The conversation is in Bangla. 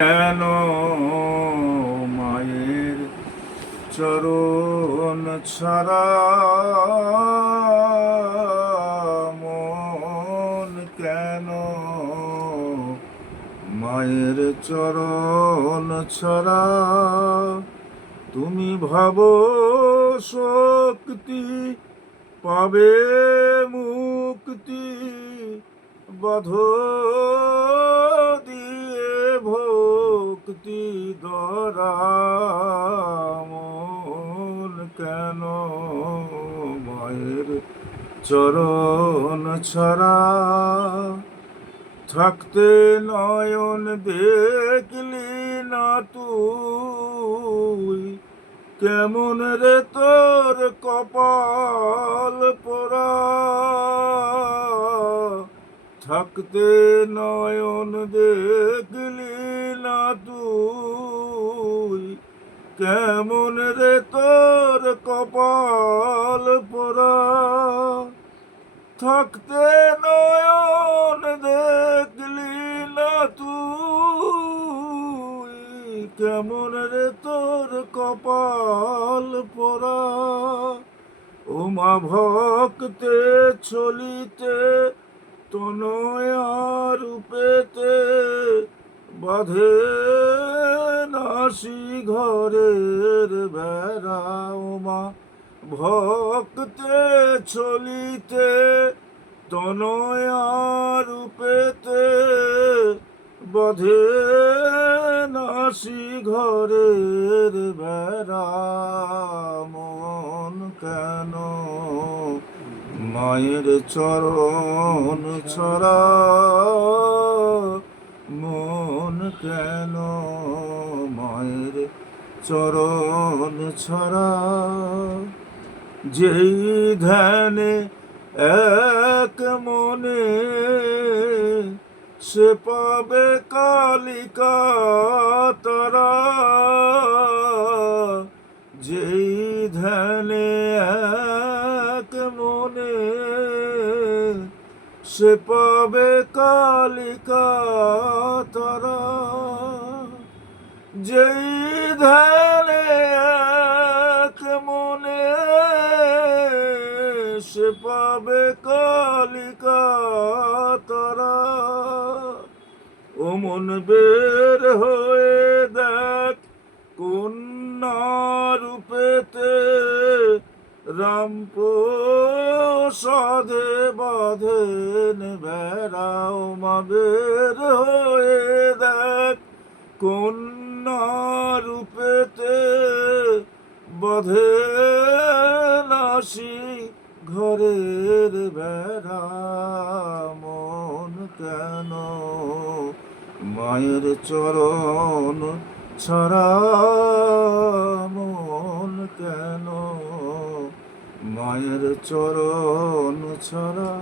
কেন মায়ের চরণ ছাড়া মন কেন? মায়ের চরণ ছাড়া তুমি ভাব শক্তি পাবে মুক্তি, বধ ভক্তি দরামন কেন মায়ের চরণ ছাড়া? থাকতে নয়ন দেখলি না তুই? কেমন রে তোর কপাল পোড়া? থাকতে নয়ন দেখলি তুই কেমন রে তোর কপাল পোড়া? থাকতে নয়ন দেখলি না তুই, কেমন রে তোর কপাল পরা উমা ভক্তে চলিতে তনয়া রূপেতে বাঁধে নাসি ঘরের বেড়া ও ভক্তে চলিতে তনয়া রূপেতে বধে নাসি ঘরের বেড়া, মন কেন মায়ের চরণ ছড়া কেন মায়ের চরণ ছড়া? যেই ধ্যানে এক মনে সে পাবে কালিকা তারা। সে পাবে কালিকা তারা যেই এক মনে সে পাবে কালিকা তারা ও মন বের হয়ে দেখ কন্যা রূপেতে রাম প্রসাদে বাঁধেন বেড়াও মা বের হয়ে দেখ। কন্যা রূপেতে বধে নাসি ঘরের বেড়া। মন কেন মায়ের চরণ ছড়া মায়ের চরণ ছড়া